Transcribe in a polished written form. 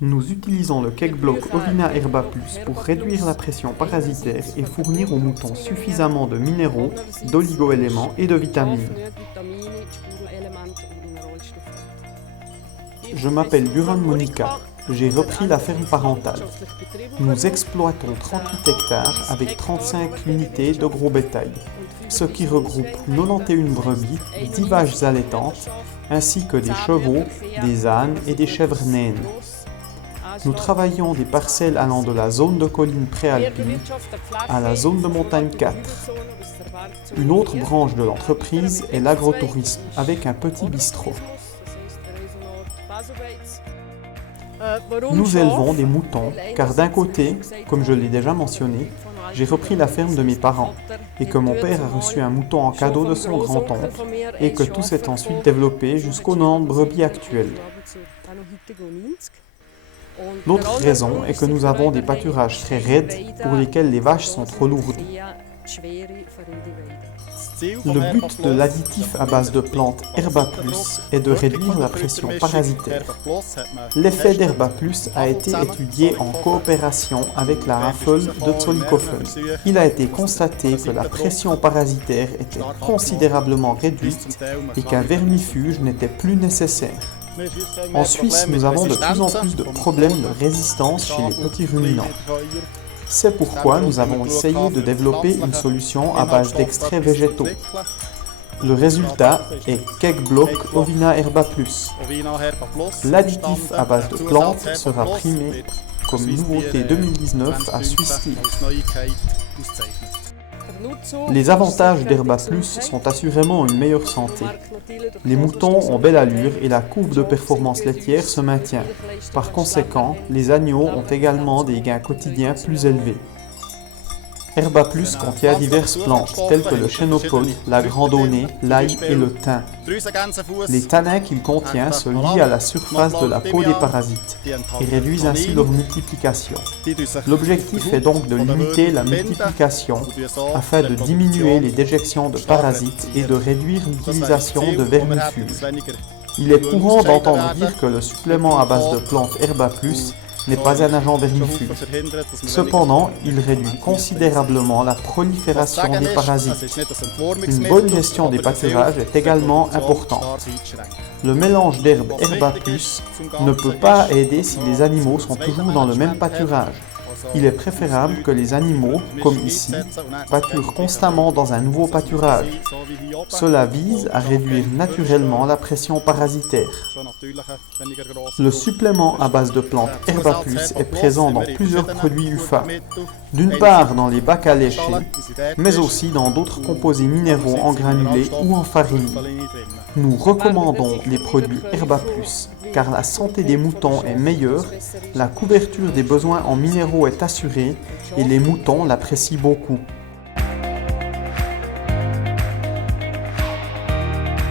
Nous utilisons le cake block Ovina Herba Plus pour réduire la pression parasitaire et fournir aux moutons suffisamment de minéraux, d'oligo-éléments et de vitamines. Je m'appelle Buran Monica, j'ai repris la ferme parentale. Nous exploitons 38 hectares avec 35 unités de gros bétail, ce qui regroupe 91 brebis, 10 vaches allaitantes, ainsi que des chevaux, des ânes et des chèvres naines. Nous travaillons des parcelles allant de la zone de collines préalpines à la zone de montagne 4. Une autre branche de l'entreprise est l'agrotourisme avec un petit bistrot. Nous élevons des moutons car d'un côté, comme je l'ai déjà mentionné, j'ai repris la ferme de mes parents et que mon père a reçu un mouton en cadeau de son grand-oncle et que tout s'est ensuite développé jusqu'aux 90 brebis actuelles. L'autre raison est que nous avons des pâturages très raides pour lesquels les vaches sont trop lourdes. Le but de l'additif à base de plantes Herba Plus est de réduire la pression parasitaire. L'effet d'Herba Plus a été étudié en coopération avec la Raffel de Zollikofen. Il a été constaté que la pression parasitaire était considérablement réduite et qu'un vermifuge n'était plus nécessaire. En Suisse, nous avons de plus en plus de problèmes de résistance chez les petits ruminants. C'est pourquoi nous avons essayé de développer une solution à base d'extraits végétaux. Le résultat est Cake Block Ovina Herba Plus. L'additif à base de plantes sera primé comme nouveauté 2019 à Swiss Steel. Les avantages d'Herba Plus sont assurément une meilleure santé. Les moutons ont belle allure et la courbe de performance laitière se maintient. Par conséquent, les agneaux ont également des gains quotidiens plus élevés. Herba Plus contient diverses plantes telles que le chénopode, la grandonnée, l'ail et le thym. Les tanins qu'il contient se lient à la surface de la peau des parasites et réduisent ainsi leur multiplication. L'objectif est donc de limiter la multiplication afin de diminuer les déjections de parasites et de réduire l'utilisation de vermifuges. Il est courant d'entendre dire que le supplément à base de plantes Herba Plus n'est pas un agent vermifuge. Cependant, il réduit considérablement la prolifération des parasites. Une bonne gestion des pâturages est également importante. Le mélange d'herbes Herba Plus ne peut pas aider si les animaux sont toujours dans le même pâturage. Il est préférable que les animaux, comme ici, pâturent constamment dans un nouveau pâturage. Cela vise à réduire naturellement la pression parasitaire. Le supplément à base de plantes Herba Plus est présent dans plusieurs produits UFA. D'une part dans les bacs à lécher, mais aussi dans d'autres composés minéraux en granulés ou en farine. Nous recommandons les produits Herba Plus car la santé des moutons est meilleure, la couverture des besoins en minéraux est assurée et les moutons l'apprécient beaucoup.